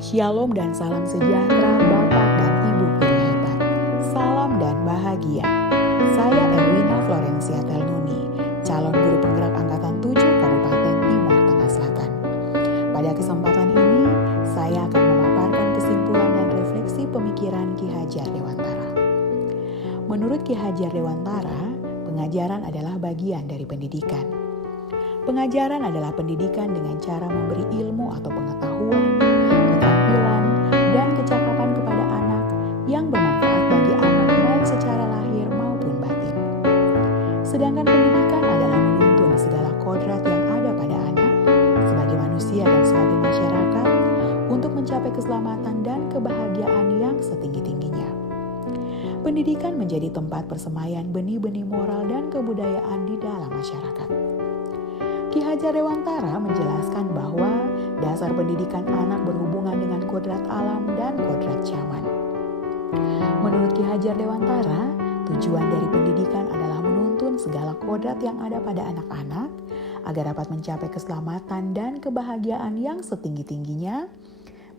Shalom dan salam sejahtera Bapak dan Ibu guru hebat. Salam dan bahagia. Saya Erwina Florencia Telnuni, calon guru penggerak angkatan 7 Kabupaten Timur Tengah Selatan. Pada kesempatan ini, saya akan memaparkan kesimpulan dan refleksi pemikiran Ki Hajar Dewantara. Menurut Ki Hajar Dewantara, pengajaran adalah bagian dari pendidikan. Pengajaran adalah pendidikan dengan cara memberi ilmu atau pengetahuan, keterampilan, dan kecakapan kepada anak yang bermanfaat bagi anak baik secara lahir maupun batin. Sedangkan pendidikan adalah menuntun segala kodrat yang ada pada anak sebagai manusia dan sebagai masyarakat untuk mencapai keselamatan dan kebahagiaan yang setinggi-tingginya. Pendidikan menjadi tempat persemaian benih-benih moral dan kebudayaan di dalam masyarakat. Ki Hajar Dewantara menjelaskan bahwa dasar pendidikan anak berhubungan dengan kodrat alam dan kodrat zaman. Menurut Ki Hajar Dewantara, tujuan dari pendidikan adalah menuntun segala kodrat yang ada pada anak-anak agar dapat mencapai keselamatan dan kebahagiaan yang setinggi-tingginya,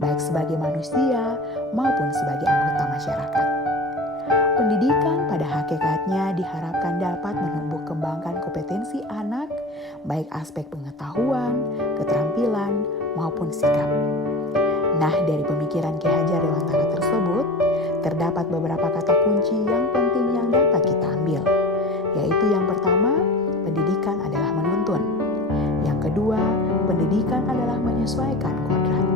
baik sebagai manusia maupun sebagai anggota masyarakat. Pendidikan pada hakikatnya diharapkan dapat menumbuh kembangkan kompetensi anak, baik aspek pengetahuan, keterampilan, maupun sikap. Nah, dari pemikiran Ki Hajar Dewantara tersebut, terdapat beberapa kata kunci yang penting yang dapat kita ambil, yaitu yang pertama, pendidikan adalah menuntun. Yang kedua, pendidikan adalah menyesuaikan kodrat.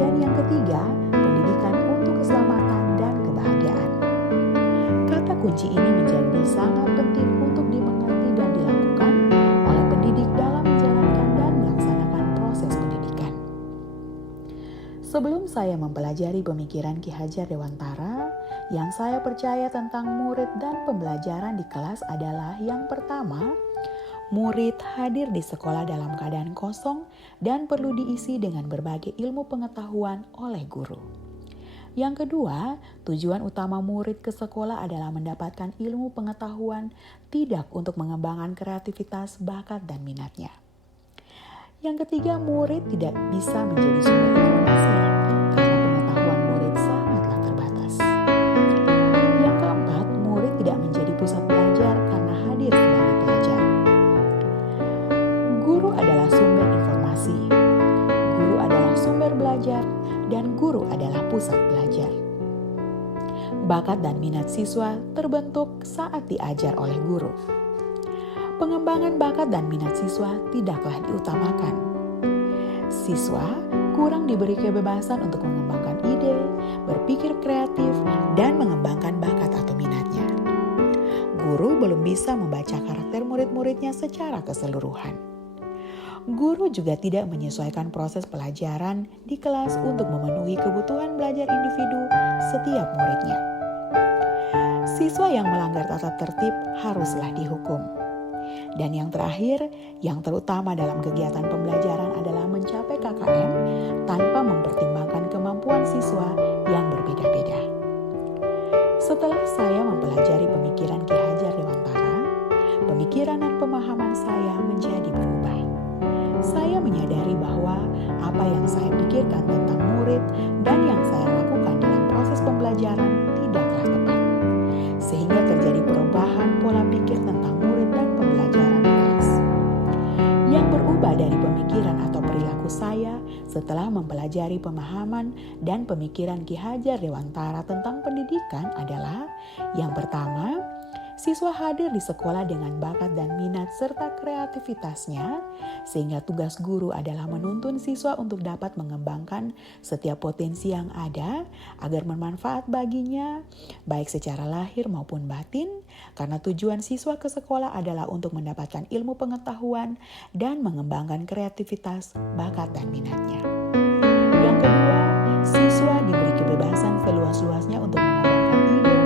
Dan yang ketiga, pendidikan untuk keselamatan dan kebahagiaan. Kata kunci ini menjadi sangat penting untuk dimengerti dan dilakukan oleh pendidik dalam menjalankan dan melaksanakan proses pendidikan. Sebelum saya mempelajari pemikiran Ki Hajar Dewantara, yang saya percaya tentang murid dan pembelajaran di kelas adalah yang pertama, murid hadir di sekolah dalam keadaan kosong dan perlu diisi dengan berbagai ilmu pengetahuan oleh guru. Yang kedua, tujuan utama murid ke sekolah adalah mendapatkan ilmu pengetahuan, tidak untuk mengembangkan kreativitas, bakat, dan minatnya. Yang ketiga, murid tidak bisa menjadi sumber informasi karena pengetahuan murid sangatlah terbatas. Yang keempat, murid tidak menjadi pusat belajar karena hadir sebagai pelajar. Guru adalah sumber informasi, guru adalah sumber belajar, dan guru adalah pusat belajar. Bakat dan minat siswa terbentuk saat diajar oleh guru. Pengembangan bakat dan minat siswa tidaklah diutamakan. Siswa kurang diberi kebebasan untuk mengembangkan ide, berpikir kreatif, dan mengembangkan bakat atau minatnya. Guru belum bisa membaca karakter murid-muridnya secara keseluruhan. Guru juga tidak menyesuaikan proses pelajaran di kelas untuk memenuhi kebutuhan belajar individu setiap muridnya. Siswa yang melanggar tata tertib haruslah dihukum. Dan yang terakhir, yang terutama dalam kegiatan pembelajaran adalah mencapai KKM tanpa mempertimbangkan kemampuan siswa yang berbeda-beda. Setelah saya mempelajari pemikiran Ki Hajar Dewantara, pemikiran dan pemahaman saya menjadi berubah. Saya menyadari bahwa apa yang saya pikirkan tentang murid dan yang saya lakukan dalam proses pembelajaran tidaklah tepat. Sehingga terjadi perubahan pola pikir tentang murid dan pembelajaran di kelas. Yang berubah dari pemikiran atau perilaku saya setelah mempelajari pemahaman dan pemikiran Ki Hajar Dewantara tentang pendidikan adalah yang pertama, siswa hadir di sekolah dengan bakat dan minat serta kreativitasnya, sehingga tugas guru adalah menuntun siswa untuk dapat mengembangkan setiap potensi yang ada agar bermanfaat baginya, baik secara lahir maupun batin, karena tujuan siswa ke sekolah adalah untuk mendapatkan ilmu pengetahuan dan mengembangkan kreativitas, bakat, dan minatnya. Yang kedua, siswa diberi kebebasan seluas-luasnya untuk mengembangkan ide,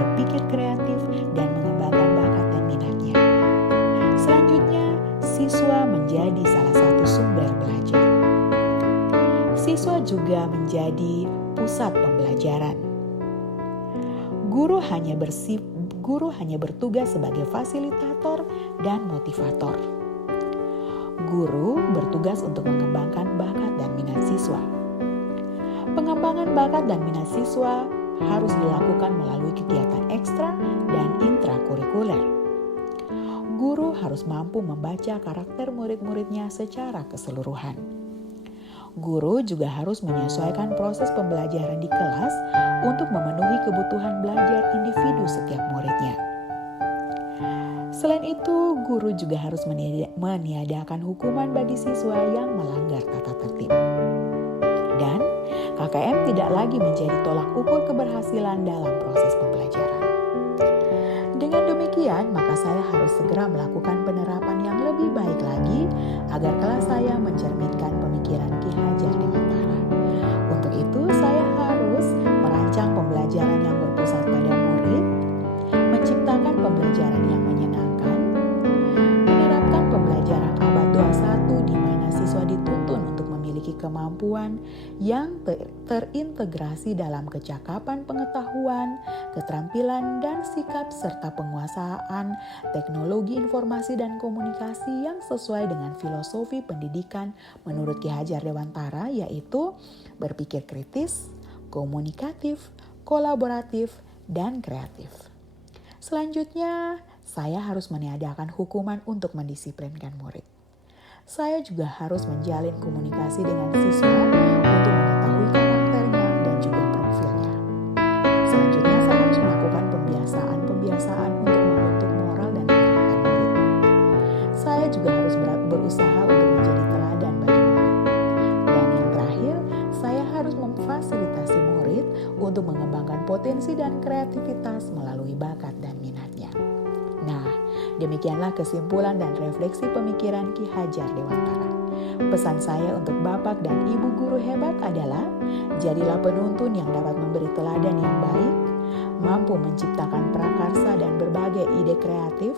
berpikir kreatif, dan mengembangkan bakat dan minatnya. Selanjutnya, siswa menjadi salah satu sumber belajar. Siswa juga menjadi pusat pembelajaran. Guru hanya bertugas sebagai fasilitator dan motivator. Guru bertugas untuk mengembangkan bakat dan minat siswa. Pengembangan bakat dan minat siswa harus dilakukan melalui kegiatan ekstra dan intrakurikuler. Guru harus mampu membaca karakter murid-muridnya secara keseluruhan. Guru juga harus menyesuaikan proses pembelajaran di kelas untuk memenuhi kebutuhan belajar individu setiap muridnya. Selain itu, guru juga harus meniadakan hukuman bagi siswa yang melanggar tata tertib. Dan KKM tidak lagi menjadi tolak ukur keberhasilan dalam proses pembelajaran. Dengan demikian, maka saya harus segera melakukan penerapan yang lebih baik lagi agar kelas saya mencerminkan pemikiran Ki Hajar Dewantara. Untuk itu, saya harus merancang pembelajaran yang berpusat pada murid, menciptakan pembelajaran yang menyenangkan, menerapkan pembelajaran abad 21 di mana siswa dituntun untuk memiliki kemampuan yang terintegrasi dalam kecakapan pengetahuan, keterampilan dan sikap serta penguasaan teknologi informasi dan komunikasi yang sesuai dengan filosofi pendidikan menurut Ki Hajar Dewantara, yaitu berpikir kritis, komunikatif, kolaboratif, dan kreatif. Selanjutnya, saya harus meniadakan hukuman untuk mendisiplinkan murid. Saya juga harus menjalin komunikasi dengan siswa untuk mengetahui karakternya dan juga profilnya. Selanjutnya, saya harus melakukan pembiasaan untuk membentuk moral dan karakter murid. Saya juga harus berusaha untuk menjadi teladan bagi murid. Dan yang terakhir, saya harus memfasilitasi murid untuk mengembangkan potensi dan kreativitas melalui bakat dan minatnya. Nah, demikianlah kesimpulan dan refleksi pemikiran Ki Hajar Dewantara. Pesan saya untuk Bapak dan Ibu guru hebat adalah, jadilah penuntun yang dapat memberi teladan yang baik, mampu menciptakan prakarsa dan berbagai ide kreatif,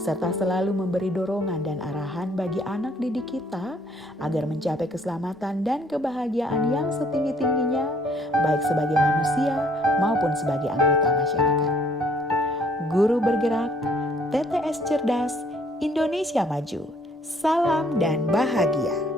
serta selalu memberi dorongan dan arahan bagi anak didik kita agar mencapai keselamatan dan kebahagiaan yang setinggi-tingginya, baik sebagai manusia maupun sebagai anggota masyarakat. Guru bergerak, TTS Cerdas, Indonesia Maju. Salam dan bahagia.